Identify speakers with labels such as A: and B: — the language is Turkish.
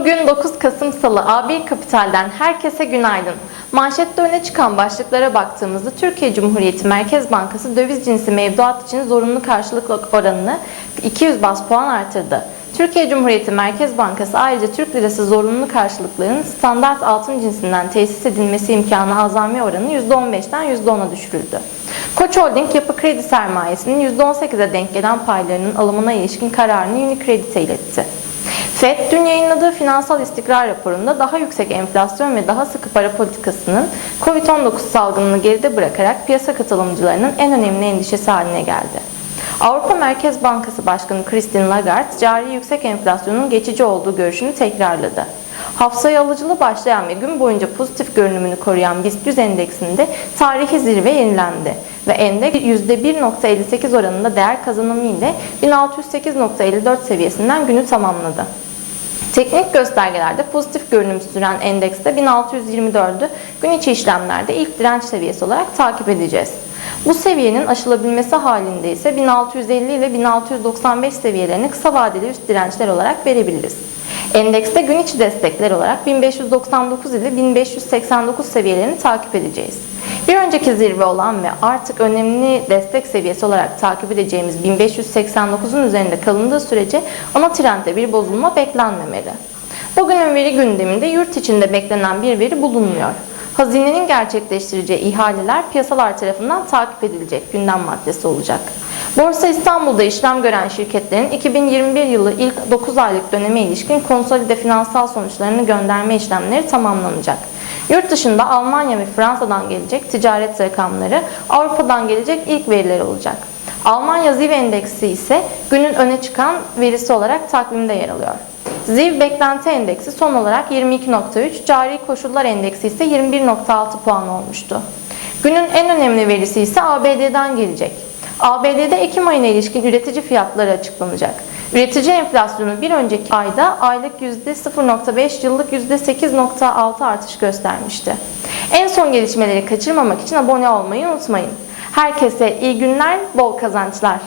A: Bugün 9 Kasım Salı A1 Kapital'den herkese günaydın. Manşette öne çıkan başlıklara baktığımızda Türkiye Cumhuriyeti Merkez Bankası döviz cinsi mevduat için zorunlu karşılık oranını 200 bas puan artırdı. Türkiye Cumhuriyeti Merkez Bankası ayrıca Türk Lirası zorunlu karşılıkların standart altın cinsinden tesis edilmesi imkanı azami oranı %15'den %10'a düşürüldü. Koç Holding yapı kredi sermayesinin %18'e denk gelen paylarının alımına ilişkin kararını Unicredit'e iletti. FED dün yayınladığı finansal istikrar raporunda daha yüksek enflasyon ve daha sıkı para politikasının COVID-19 salgınını geride bırakarak piyasa katılımcılarının en önemli endişesi haline geldi. Avrupa Merkez Bankası Başkanı Christine Lagarde, cari yüksek enflasyonun geçici olduğu görüşünü tekrarladı. Haftaya alıcılı başlayan ve gün boyunca pozitif görünümünü koruyan BIST 100 endeksinde tarihi zirve yenilendi ve endeks %1.58 oranında değer kazanımı ile 1608.54 seviyesinden günü tamamladı. Teknik göstergelerde pozitif görünüm süren endekste 1624'ü gün içi işlemlerde ilk direnç seviyesi olarak takip edeceğiz. Bu seviyenin aşılabilmesi halinde ise 1650 ile 1695 seviyelerini kısa vadeli üst dirençler olarak verebiliriz. Endekste gün içi destekler olarak 1599 ile 1589 seviyelerini takip edeceğiz. Bir önceki zirve olan ve artık önemli destek seviyesi olarak takip edeceğimiz 1589'un üzerinde kalındığı sürece ana trendde bir bozulma beklenmemeli. Bugünün veri gündeminde yurt içinde beklenen bir veri bulunmuyor. Hazinenin gerçekleştireceği ihaleler piyasalar tarafından takip edilecek gündem maddesi olacak. Borsa İstanbul'da işlem gören şirketlerin 2021 yılı ilk 9 aylık döneme ilişkin konsolide finansal sonuçlarını gönderme işlemleri tamamlanacak. Yurt dışında Almanya ve Fransa'dan gelecek ticaret rakamları, Avrupa'dan gelecek ilk veriler olacak. Almanya ZİV endeksi ise günün öne çıkan verisi olarak takvimde yer alıyor. ZİV beklenti endeksi son olarak 22.3, cari koşullar endeksi ise 21.6 puan olmuştu. Günün en önemli verisi ise ABD'den gelecek. ABD'de Ekim ayına ilişkin üretici fiyatları açıklanacak. Üretici enflasyonu bir önceki ayda aylık %0.5, yıllık %8.6 artış göstermişti. En son gelişmeleri kaçırmamak için abone olmayı unutmayın. Herkese iyi günler, bol kazançlar.